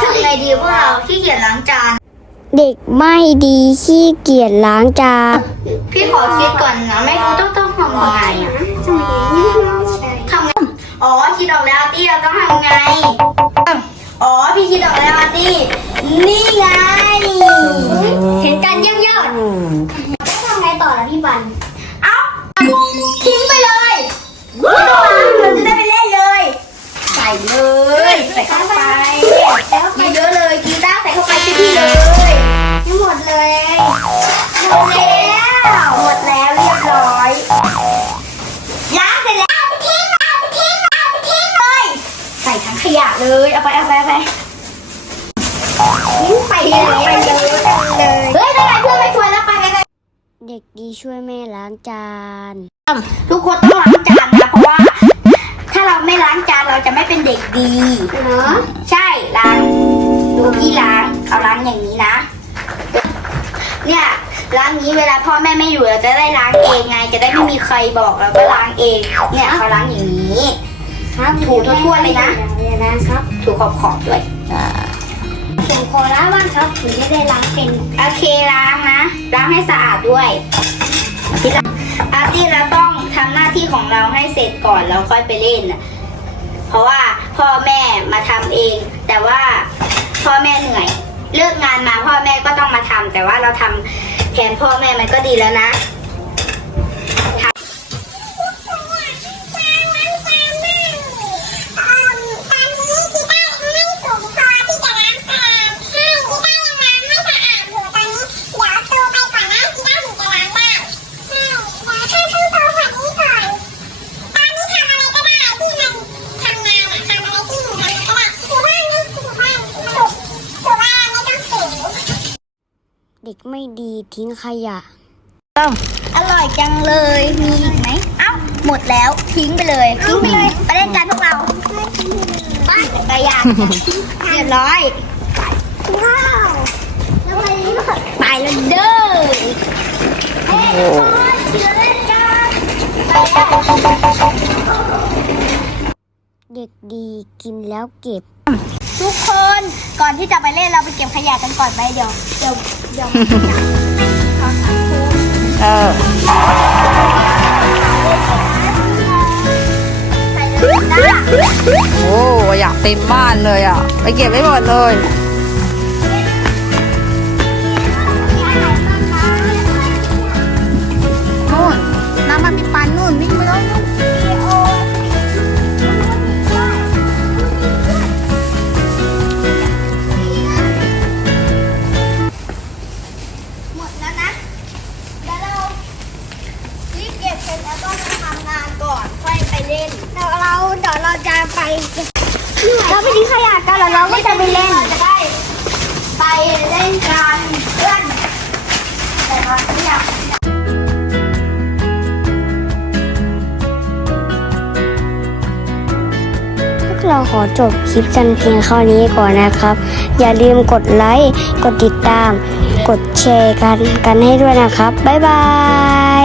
ทำไงดีพวกเราขี้เกียจล้างจาน เด็กไม่ดีขี้เกียจล้างจานพี่ขอคิดก่อนนะไม่รู้ต้องต้องทำยังไงอะทำไงอ๋อคิดออกแล้วอาร์ตี้เราต้องทำไง อ๋อพี่คิดออกแล้วอาร์ตี้ นี่ไง เห็นการเยี่ยมยอดแล้วทำไงต่อล่ะพี่บัน เอ้าทิ้งไปเลยไม่ต้องล้างเราจะได้ไปเล่นเลย ใส่เลย หมดแล้ว หมดแล้วเรียบร้อยล้างเสร็จแล้วเอาไปทิ้งเอาไปทิ้งเอาไปทิ้งเลย ใส่ทั้งขยะเลย เอาไปเอาไปเอาไปทิ้งไปเลยไปเลยเลยเฮ้ยทำไมเพื่อนไม่ชวนแล้วไปไปไปเด็กดีช่วยแม่ล้างจาน ทุกคนต้องล้างจานนะเพราะว่า ถ้าเราไม่ล้างจานเราจะไม่เป็นเด็กดี เนาะใช่ล้าง เวลาพ่อแม่ไม่อยู่เราจะได้ล้างเองไง จะได้ไม่มีใครบอกเราก็ล้างเอง เนี่ยเขาล้างอย่างนี้ ถูทั่วๆเลยนะนะครับ ถูขอบขอบๆด้วยผมขอล้างบ้างครับถึงจะได้ล้างเป็นโอเคล้างนะ ล้างให้สะอาดด้วยอาร์ตี้อาร์ตี้เราต้องทำหน้าที่ของเราให้เสร็จก่อนแล้วค่อยไปเล่นน่ะเพราะว่าพ่อแม่มาทำเอง แต่ว่าพ่อแม่เหนื่อย เลิกงานมาพ่อแม่ก็ต้องมาทำแต่ว่าเราทำ แทนพ่อแม่มันก็ดีแล้วนะ เด็กไม่ดีทิ้งขยะ อร่อยจังเลย มีอีกไหม เอ้า หมดแล้ว ทิ้งไปเลย ทิ้งไปเลยไปเล่นกันพวกเราไปจักรยานเรียบร้อย ว้าวแล้วไปนี้ไปแล้วเด้อเฮ้ยทุกคนเดี๋ยวเล่นกันไปแล้ว เด็กดีกินแล้วเก็บ ทุกคนก่อนที่จะไปเล่นเราไปเก็บขยะกันก่อนไหมเดี๋ยวเดี๋ยวเดี๋ยวขอถามคุณเออใส่เลยนะโอ้อยากเต็มบ้านเลยอะ ไปเก็บไม่หมดเลย จะไปเราไปทิ้งขยะกันแล้วเราก็จะไปเล่นราจะได้ไปเล่นกันเพื่อนแต่ว่าไม่อยากพวกเราขอจบคลิปกันเพียงเท่านี้ก่อนนะครับ อย่าลืมกดไลค์ กดติดตาม กดแชร์กันกันให้ด้วยนะครับ บ๊ายบาย